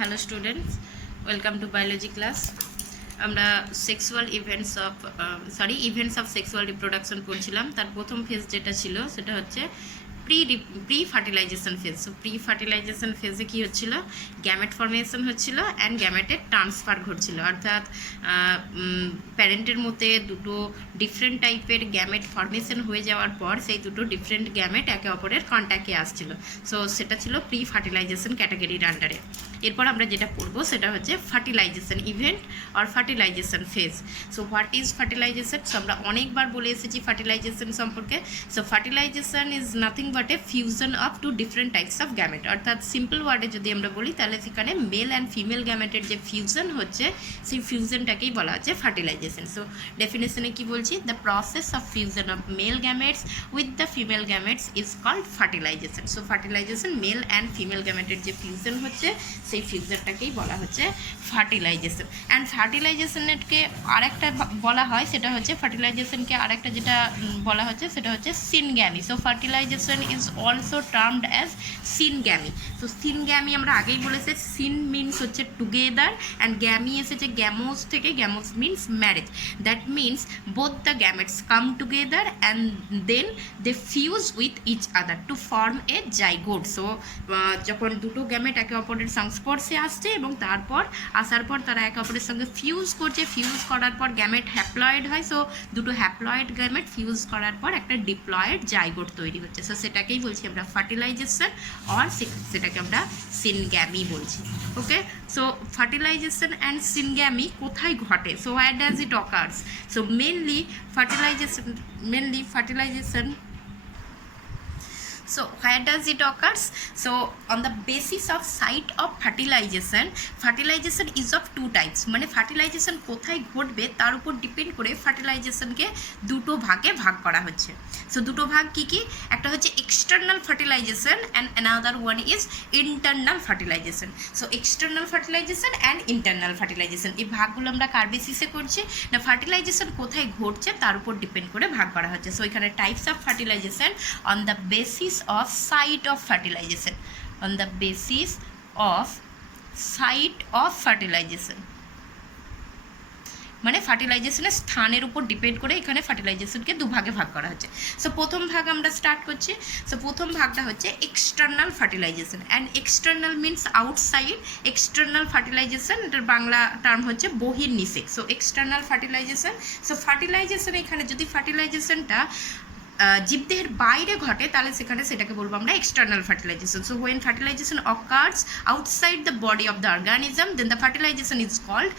Hello students, welcome to biology class. আমরা sexual events of sexual reproduction পড়ছিলাম। তার প্রথম ফেজ যেটা ছিল সেটা হচ্ছে pre fertilisation phase. So pre fertilisation ফেজে কী হচ্ছিল, গ্যামেট ফর্মেশন হচ্ছিল অ্যান্ড গ্যামেটের ট্রান্সফার ঘটছিল, অর্থাৎ প্যারেন্টের মধ্যে দুটো ডিফারেন্ট টাইপের গ্যামেট ফর্মেশন হয়ে যাওয়ার পর সেই দুটো ডিফারেন্ট গ্যামেট একে অপরের কন্ট্যাক্টে আসছিল। সো সেটা ছিল প্রি ফার্টিলাইজেশন ক্যাটাগরির আন্ডারে। এরপর আমরা যেটা পড়বো সেটা হচ্ছে fertilisation event or fertilisation phase. So what is fertilisation? So আমরা অনেকবার বলে এসেছি ফার্টিলাইজেশন সম্পর্কে। So fertilisation is nothing but a fusion of two different types of gamete, অর্থাৎ সিম্পল ওয়ার্ডে যদি আমরা বলি তাহলে সেখানে মেল অ্যান্ড ফিমেল গ্যামেটের যে ফিউশন হচ্ছে সেই ফিউশনটাকেই বলা হচ্ছে ফার্টিলাইজেশন। সো ডেফিনেশনে কি বলছি, the process of fusion of male gametes with the female gametes is called fertilisation. So fertilisation male and female গ্যামেটের যে ফিউশন হচ্ছে সেই ফিউশনটাকেই বলা হচ্ছে ফার্টিলাইজেশন। অ্যান্ড ফার্টিলাইজেশনকে আরেকটা বলা হয় সেটা হচ্ছে ফার্টিলাইজেশনকে আরেকটা যেটা বলা হচ্ছে সেটা হচ্ছে syngamy. So fertilisation is also termed as syngamy. So syngamy আমরা আগেই বলেছি, সিন মিনস হচ্ছে টুগেদার অ্যান্ড গ্যামি এসেছে গ্যামোস থেকে, গ্যামোস means marriage. That means both the gametes come together and then they fuse with each other to form a zygote. So যখন দুটো গ্যামেট একে অপরের সংস্পর্শে আসছে এবং তারপর আসার পর তারা একে অপরের সঙ্গে ফিউজ করছে, ফিউজ করার পর গ্যামেট হ্যাপ্লয়েড হয়। সো দুটো হ্যাপ্লয়েড গ্যামেট ফিউজ করার পর একটা ডিপ্লয়েড জাইগোট তৈরি হচ্ছে। সো সেটাকেই বলছি আমরা ফার্টিলাইজেশন, আর সেটাকে আমরা সিনগ্যামি বলছি। Okay, so fertilisation and syngamy কোথায় ঘটে? So where does it occurs? So mainly fertilisation So where does it occurs? So on the basis of site of fertilization is of two types. মানে fertilisation কোথায় ঘটবে তার উপর depend করে ফার্টিলাইজেশনকে দুটো ভাগে ভাগ করা হচ্ছে। সো দুটো ভাগ কি কি? একটা হচ্ছে external fertilisation and another one is internal fertilisation. So external fertilisation and internal fertilisation, এই ভাগগুলো আমরা কার বেসিসে করছি না, ফার্টিলাইজেশন কোথায় ঘটছে তার উপর ডিপেন্ড করে ভাগ করা হচ্ছে। সো এখানে types of fertilisation on the basis of site of fertilization, on the basis of site of fertilization, মানে ফার্টিলাইজেশনের স্থানের উপর ডিপেন্ড করে এখানে ফার্টিলাইজেশনকে দুভাগে ভাগ করা হচ্ছে। সো প্রথম ভাগ আমরা স্টার্ট করছি। সো প্রথম ভাগটা হচ্ছে external fertilisation, and external means outside. External fertilisation এটার বাংলা টার্ম হচ্ছে বহির্নিষেক। So external fertilisation, so fertilisation এখানে যদি ফার্টিলাইজেশনটা জীবদেহের বাইরে ঘটে তাহলে সেটাকে বলবো আমরা external fertilisation. So when fertilisation occurs outside the body of the organism then the fertilisation is called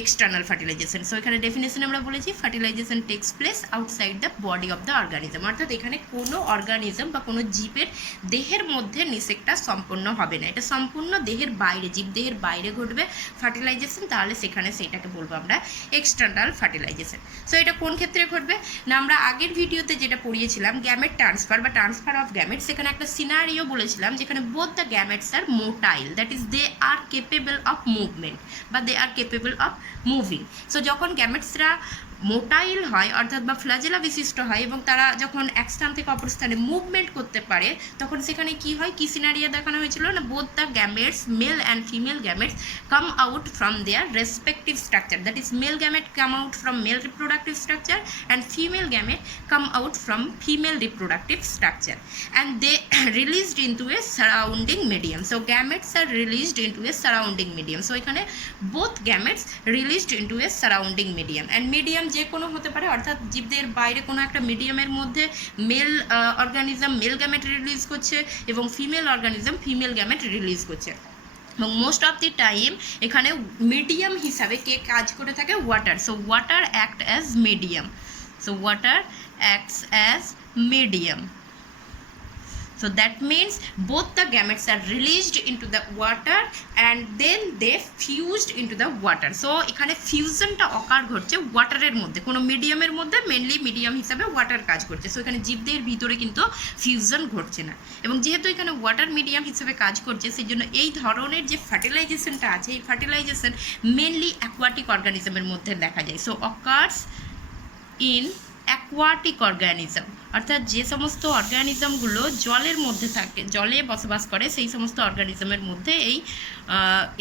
external fertilisation. So এখানে ডেফিনেশন আমরা বলেছি fertilisation takes place outside the body of the organism, অর্থাৎ এখানে কোনো অর্গানিজম বা কোনো জীবের দেহের মধ্যে নিষেকটা সম্পূর্ণ হবে না, এটা সম্পূর্ণ দেহের বাইরে, জীবদেহের বাইরে ঘটবে ফার্টিলাইজেশন, তাহলে সেটাকে বলবো আমরা এক্সটার্নাল ফার্টিলাইজেশন। সো এটা কোন ক্ষেত্রে ঘটবে না, আমরা আগের ভিডিওতে যেটা পড়িয়েছিলাম গ্যামেট ট্রান্সফার বা ট্রান্সফার অফ গ্যামেট, সেখানে একটা সিনারিও বলেছিলাম যেখানে both the gametes are motile, that is they are capable of movement বা they are capable of moving. So যখন গ্যামেটসরা মোটাইল হয় অর্থাৎ বা ফ্ল্যাজেলা বিশিষ্ট হয় এবং তারা যখন এক স্থান থেকে অপর স্থানে মুভমেন্ট করতে পারে তখন সেখানে কি হয়, কি সিনারিও দেখানো হয়েছিল না, both the gametes male and female gametes come out from their respective structure, that is male gamete come out from male reproductive structure and female gamete come out from female reproductive structure and they released into a surrounding medium. So gametes are released into a surrounding medium. So এখানে both gametes released into a surrounding medium, and medium যে কোনো হতে পারে, অর্থাৎ জীবদের বাইরে কোনো একটা মিডিয়ামের মধ্যে male organism male gamete release করছে এবং female organism female gamete release করছে। এবং মোস্ট অফ দি টাইম এখানে মিডিয়াম হিসাবে কে কাজ করে থাকে, water. So water act as medium. So water acts as medium. So that means both the gametes are released into the water and then they fused into the water. So এখানে ফিউশনটা অকার ঘটছে ওয়াটারের মধ্যে, কোনো মিডিয়ামের মধ্যে, মেনলি মিডিয়াম হিসাবে water কাজ করছে। So এখানে জীবদের ভিতরে কিন্তু ফিউশন ঘটছে না, এবং যেহেতু এখানে ওয়াটার মিডিয়াম হিসেবে কাজ করছে সেই জন্য এই ধরনের যে ফার্টিলাইজেশনটা আছে এই ফার্টিলাইজেশন মেনলি অ্যাকোয়াটিক অর্গানিজমের মধ্যে দেখা যায়। So occurs in aquatic organism. অর্থাৎ যে সমস্ত অর্গানিজমগুলো জলের মধ্যে থাকে, জলে বসবাস করে, সেই সমস্ত অর্গানিজমের মধ্যে এই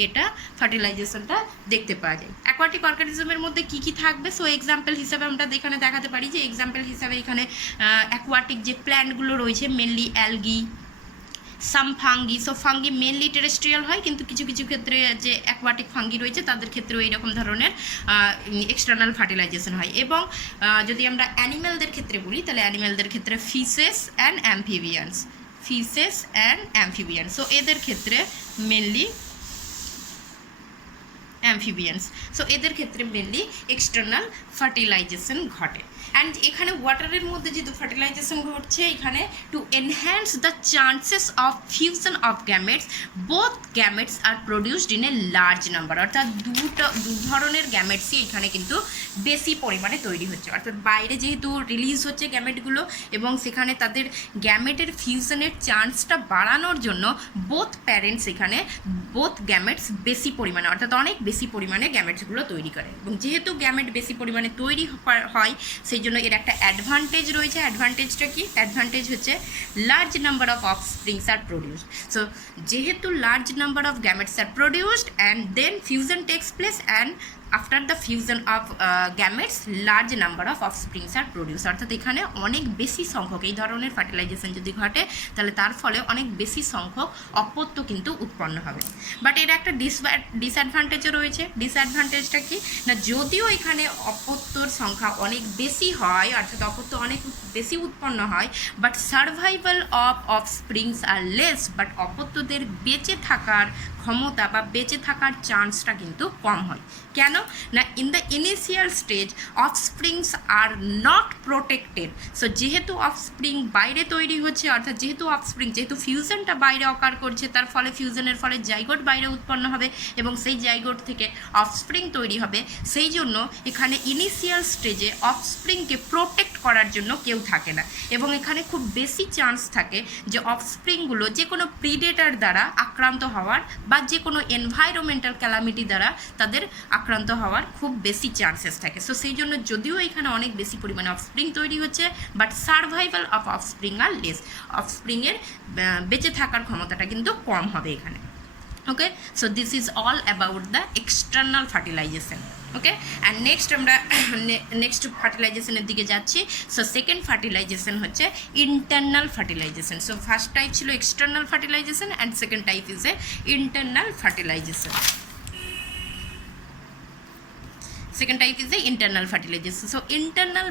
এটা ফার্টিলাইজেশনটা দেখতে পাওয়া যায়। অ্যাকোয়াটিক অর্গানিজমের মধ্যে কী কী থাকবে? সো এক্সাম্পল হিসাবে আমরা এখানে দেখাতে পারি যে এক্সাম্পল হিসাবে এখানে অ্যাকোয়াটিক যে প্ল্যান্টগুলো রয়েছে mainly algae, some fungi. So fungi mainly terrestrial হয়, কিন্তু কিছু কিছু ক্ষেত্রে যে অ্যাকোয়াটিক ফাঙ্গি রয়েছে তাদের ক্ষেত্রেও এইরকম ধরনের এক্সটার্নাল ফার্টিলাইজেশন হয়। এবং যদি আমরা অ্যানিম্যালদের ক্ষেত্রে বলি তাহলে অ্যানিম্যালদের ক্ষেত্রে fishes and amphibians, fishes and amphibians. So এদের ক্ষেত্রে মেনলি অ্যাম্ফিবিয়ান্স, সো এদের ক্ষেত্রে মেনলি এক্সটার্নাল ফার্টিলাইজেশন ঘটে। অ্যান্ড এখানে ওয়াটারের মধ্যে যেহেতু ফার্টিলাইজেশন ঘটছে, এখানে to enhance the chances of fusion of gametes, both gametes are produced in a large number. অর্থাৎ দু ধরনের গ্যামেটসই এখানে কিন্তু বেশি পরিমাণে তৈরি হচ্ছে। অর্থাৎ বাইরে যেহেতু রিলিজ হচ্ছে গ্যামেটগুলো এবং সেখানে তাদের গ্যামেটের ফিউশনের চান্সটা বাড়ানোর জন্য বোথ প্যারেন্টস এখানে বোথ গ্যামেটস বেশি পরিমাণে অর্থাৎ অনেক বেশি পরিমাণে গ্যামেটসগুলো তৈরি করে। এবং যেহেতু গ্যামেট বেশি পরিমাণে তৈরি হয় সেই জন্য এর একটা অ্যাডভান্টেজ রয়েছে। অ্যাডভান্টেজটা কি? অ্যাডভান্টেজ হচ্ছে large number of offsprings are produced. So যেহেতু large number of gametes are produced and then fusion takes place and after the fusion of gametes large number of offsprings are produce. অর্থাৎ এখানে অনেক বেশি সংখ্যক এই ধরনের fertilisation যদি ঘটে তাহলে তার ফলে অনেক বেশি সংখ্যক অপত্য কিন্তু উৎপন্ন হবে। বাট এর একটা ডিসঅ্যাডভান্টেজও রয়েছে। ডিসঅ্যাডভান্টেজটা কি না, যদিও এখানে অপত্যর সংখ্যা অনেক বেশি হয় অর্থাৎ অপত্য অনেক বেশি উৎপন্ন হয়, but survival of offsprings are less. But অপত্যদের বেঁচে থাকার ক্ষমতা বা বেঁচে থাকার চান্সটা কিন্তু কম হয়। কেন না, in the initial stage offsprings are not protected. So যেহেতু অফস্প্রিং বাইরে তৈরি হচ্ছে অর্থাৎ যেহেতু ফিউশনটা বাইরে অকার করছে, তার ফলে ফিউশনের ফলে জাইগোট বাইরে উৎপন্ন হবে এবং সেই জাইগোট থেকে অফস্প্রিং তৈরি হবে। সেই জন্য এখানে ইনিশিয়াল স্টেজে অফস্প্রিংকে প্রোটেক্ট করার জন্য কেউ থাকে না এবং এখানে খুব বেশি চান্স থাকে যে অফস্প্রিংগুলো যে কোনো প্রিডেটার দ্বারা আক্রান্ত হওয়ার বা যে কোনো এনভায়রনমেন্টাল ক্যালামিটি দ্বারা তাদের আক্রান্ত হওয়ার খুব বেশি চান্সেস থাকে। সো সেই জন্য যদিও এখানে অনেক বেশি পরিমাণে অফস্প্রিং তৈরি হচ্ছে, but survival of offspring are less. অফস্প্রিংয়ের বেঁচে থাকার ক্ষমতাটা কিন্তু কম হবে এখানে। Okay, so this is all about the external fertilisation. Okay, and next আমরা নেক্সট ফার্টিলাইজেশনের দিকে যাচ্ছি। সো সেকেন্ড ফার্টিলাইজেশন হচ্ছে internal fertilisation. So first type ছিল external fertilisation and second type is a internal fertilisation. Second type is the internal fertilization. So internal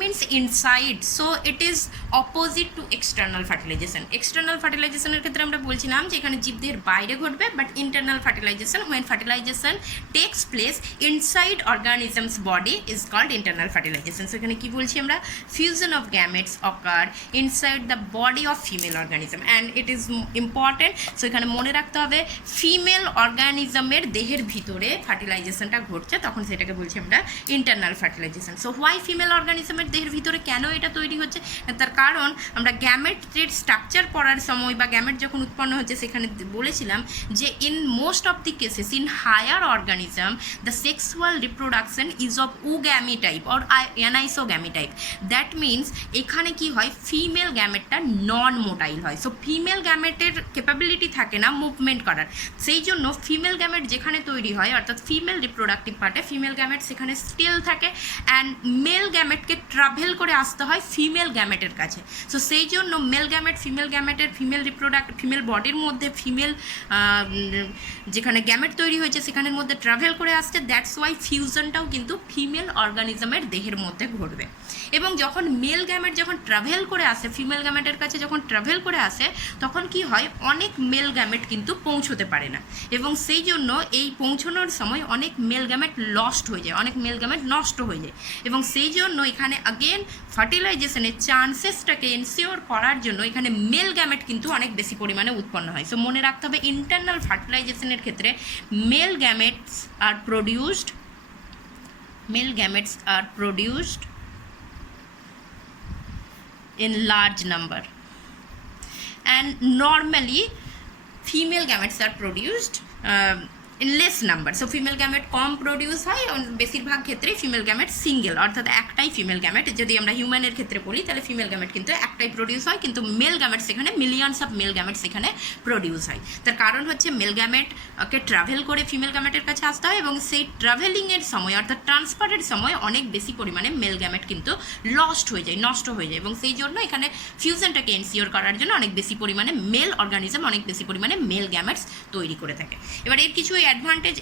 means inside, so it is opposite to external fertilization. External fertilization এর ক্ষেত্রে আমরা বলছিলাম যে এখানে জীবদের বাইরে ঘটবে, but internal fertilization, when fertilization takes place inside organism's body is called internal fertilization. So এখানে কি বলছি আমরা, fusion of gametes occur inside the body of female organism and it is important. So এখানে মনে রাখতে হবে ফিমেল অর্গানিজমের দেহের ভিতরে ফার্টিলাইজেশনটা ঘটছে, তখন সেটাকে বলছি আমরা internal fertilisation. So why female অর্গানিজমের দেহের ভিতরে কেন এটা তৈরি হচ্ছে? তার কারণ আমরা গ্যামেটের স্ট্রাকচার পড়ার সময় বা গ্যামেট যখন উৎপন্ন হচ্ছে সেখানে বলেছিলাম যে in most of the cases in higher organism the sexual reproduction is of oogamy type or anisogamy type. That means এখানে কি হয়, ফিমেল গ্যামেটটা নন মোটাইল হয়। সো ফিমেল গ্যামেটের ক্যাপাবিলিটি থাকে না মুভমেন্ট করার, সেই জন্য ফিমেল গ্যামেট যেখানে তৈরি হয় অর্থাৎ ফিমেল রিপ্রোডাক্টিভ পার্টে ফিমেল গ্যামেট সেখানে স্টিল থাকে অ্যান্ড মেল গ্যামেটকে ট্রাভেল করে আসতে হয় ফিমেল গ্যামেটের কাছে। সো সেই জন্য মেল গ্যামেট ফিমেল গ্যামেটের ফিমেল বডির মধ্যে ফিমেল যেখানে গ্যামেট তৈরি হয়েছে সেখানের মধ্যে ট্রাভেল করে আসছে। দ্যাটস ওয়াই ফিউশনটাও কিন্তু ফিমেল অর্গানিজমের দেহের মধ্যে ঘটবে। এবং যখন মেল গ্যামেট যখন ট্রাভেল করে আসে ফিমেল গ্যামেটের কাছে, যখন ট্রাভেল করে আসে তখন কি হয়, অনেক মেল গ্যামেট কিন্তু পৌঁছতে পারে না এবং সেই জন্য এই পৌঁছানোর সময় অনেক মেল গ্যামেট লস্ট হয়ে যায়, অনেক মেল গ্যামেট নষ্ট হয়ে যায় এবং সেই জন্য এখানে আগেন ফার্টিলাইজেশনের চান্সেসটাকে এনশিওর করার জন্য এখানে মেল গ্যামেট কিন্তু অনেক বেশি পরিমাণে উৎপন্ন হয়। সো মনে রাখতে হবে ইন্টারনাল ফার্টিলাইজেশনের ক্ষেত্রে male gametes are produced in large number and normally female gametes are produced less number. So female gamete কম প্রডিউস হয়, বেশিরভাগ ক্ষেত্রে ফিমেল গ্যামেট সিঙ্গেল, অর্থাৎ একটাই ফিমেল গ্যামেট। যদি আমরা হিউম্যানের ক্ষেত্রে বলি তাহলে ফিমেল গ্যামেট কিন্তু একটাই প্রডিউস হয়, কিন্তু মেল গ্যামেট সেখানে মিলিয়নস অফ মেল গ্যামেট সেখানে প্রডিউস হয়। তার কারণ হচ্ছে মেল গ্যামেটকে ট্রাভেল করে ফিমেল গ্যামেটের কাছে আসতে হয়, এবং সেই ট্রাভেলিংয়ের সময় অর্থাৎ ট্রান্সফারের সময় অনেক বেশি পরিমাণে মেল গ্যামেট কিন্তু লস্ট হয়ে যায়, নষ্ট হয়ে যায়, এবং সেই জন্য এখানে ফিউশনটাকে এনসিওর করার জন্য অনেক বেশি পরিমাণে মেল অর্গানিজম, অনেক বেশি পরিমাণে মেল গ্যামেটস তৈরি করে থাকে। এবার এর কিছু অ্যাডভান্টেজ,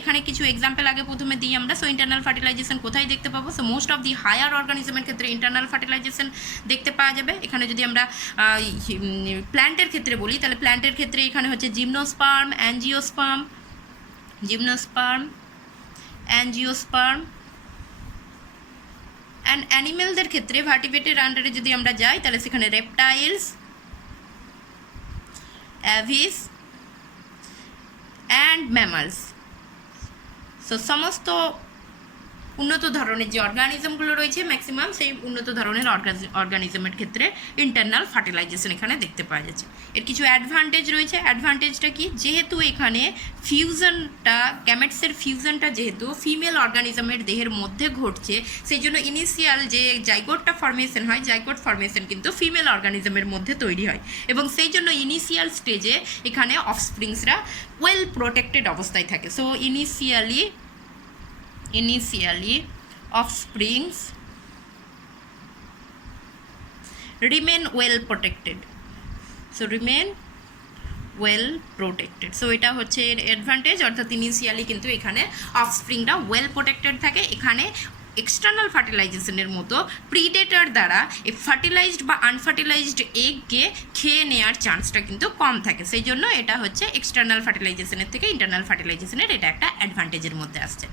এখানে কিছু এক্সাম্পল আগে প্রথমে দিই আমরা। সো ইন্টারনাল ফার্টিলাইজেশন কোথায় দেখতে পাবো? So most of the higher অর্গানিজমের ক্ষেত্রে ইন্টারনাল ফার্টিলাইজেশন দেখতে পাওয়া যাবে। এখানে যদি আমরা প্ল্যান্টের ক্ষেত্রে বলি তাহলে প্ল্যান্টের ক্ষেত্রে এখানে হচ্ছে জিমনোস্পার্ম, অ্যাঞ্জিওস্পার্ম অ্যান্ড অ্যানিমেলদের ক্ষেত্রে ভার্টিব্রেটের আন্ডারে যদি আমরা যাই তাহলে সেখানে রেপটাইলস, অ্যাভিস অ্যান্ড ম্যামালস। সো সমস্ত উন্নত ধরনের যে অর্গানিজমগুলো রয়েছে ম্যাক্সিমাম সেই উন্নত ধরনের অর্গানিজমের ক্ষেত্রে ইন্টারনাল ফার্টিলাইজেশন এখানে দেখতে পাওয়া যাচ্ছে। এর কিছু অ্যাডভান্টেজ রয়েছে। অ্যাডভান্টেজটা কি? যেহেতু এখানে ফিউশনটা, গ্যামেটসের ফিউশনটা যেহেতু ফিমেল অর্গানিজমের দেহের মধ্যে ঘটছে, সেই জন্য ইনিশিয়াল যে জাইগোটটা ফর্মেশন হয়, জাইগোট ফর্মেশন কিন্তু ফিমেল অর্গানিজমের মধ্যে তৈরি হয়, এবং সেই জন্য ইনিশিয়াল স্টেজে এখানে অফস্প্রিংসরা ওয়েল প্রোটেক্টেড অবস্থায় থাকে। So initially offsprings remain well protected. So remain well protected. So এটা হচ্ছে এর অ্যাডভান্টেজ, অর্থাৎ ইনিশিয়ালি কিন্তু এখানে অফস্প্রিংটা ওয়েল প্রোটেক্টেড থাকে। এখানে এক্সটার্নাল ফার্টিলাইজেশনের মতো প্রিডেটার দ্বারা এই ফার্টিলাইজড বা আনফার্টিলাইজড এগকে খেয়ে নেওয়ার চান্সটা কিন্তু কম থাকে। সেই জন্য এটা হচ্ছে এক্সটার্নাল ফার্টিলাইজেশনের থেকে ইন্টারনাল ফার্টিলাইজেশনের এটা একটা অ্যাডভান্টেজের মধ্যে আসছে।